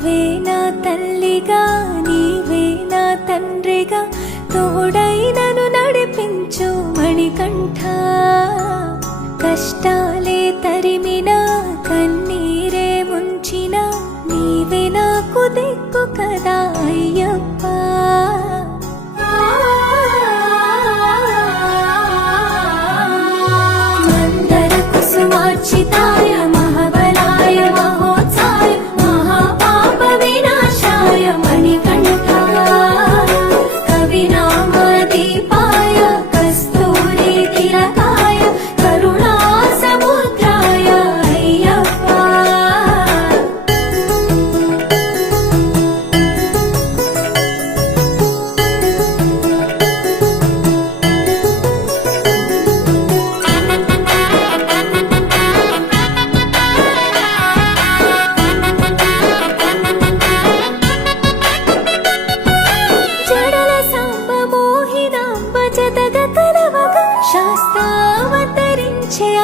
నీవే నా తల్లిగా నీవే నా తండ్రిగా తోడై నన్ను నడిపించు మణికంఠ. కష్టాలే తరిమినా కన్నీరే ముంచినా నీవే నాకు దిక్కు కదా అయ్యప్ప. మందర కుసుమార్చితాయ మహాబలాయ మహోత్సాయ మహాపాప వినాశాయ మణికంఠ. కవినామ దీపాయ కస్తూరి తిలకాయ కరుణా సముద్రాయ అయ్యప్ప. జడల సాంబ మోహినాంబ జతగ కలవగా శాస్త్రావతరించే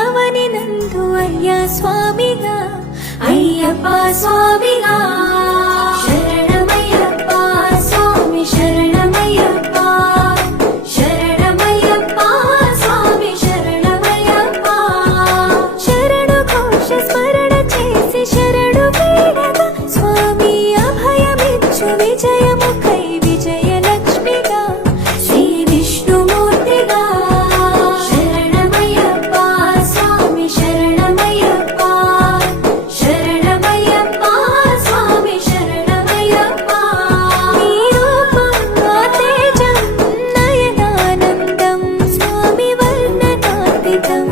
అవని నందు అయ్యా స్వామిగా అయ్యప్ప స్వామిగా. శరణమయ్యప్ప స్వామి శరణమయ్యప్ప శరణమయ్యప్ప స్వామి శరణమయ్యప్ప. శరణు ఘోష స్మరణ చేసి శరణు వేడగా స్వామి అభయమిచ్చు విజయముఖై విజయలక్ష్మిగా శ్రీ విష్ణుమూర్తిగా. శరణమయ్యప్ప స్వామి శరణమయ్యప్ప శరణమయ్యప్ప స్వామి శరణమయ్యప్ప. నీ రూపం నా తేజం నయనానందం స్వామి వర్ణనాతీతం.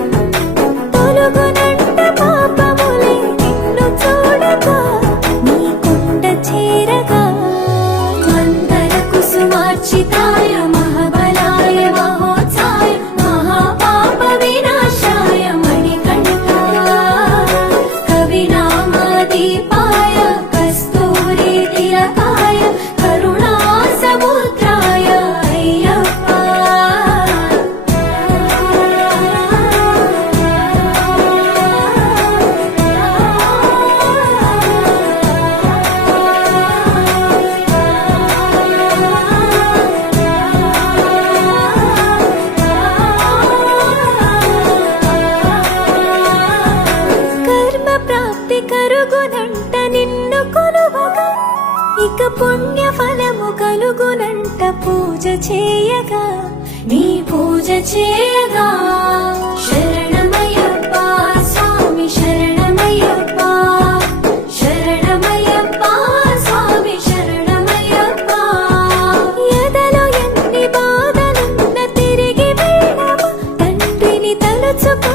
తొలగునంట పాపములే నిన్ను చూడగా నీ కొండ చేరగా. మందర కుసుమార్చితాయ మహాబలాయ మహోత్సాయ మహాపాప వినాశాయ మణికంఠ. కవినామ దీపాయ కస్తూరి తిలకాయ కరుణా సముద్రాయ అయ్యప్ప. కర్మ ప్రాప్తి కరుగునంట నిన్ను కొలువగా ఇక పుణ్య ఫలము కలుగునంట పూజ చేయగా నీ పూజ చేయగా. శరణమయ్యప్ప స్వామి శరణమయ్యప్ప శరణమయ్యప్ప స్వామి శరణమయ్యప్ప. ఎదలో ఎన్ని బాధలున్న తిరిగి వెళ్ళవా తండ్రిని తలుచుకో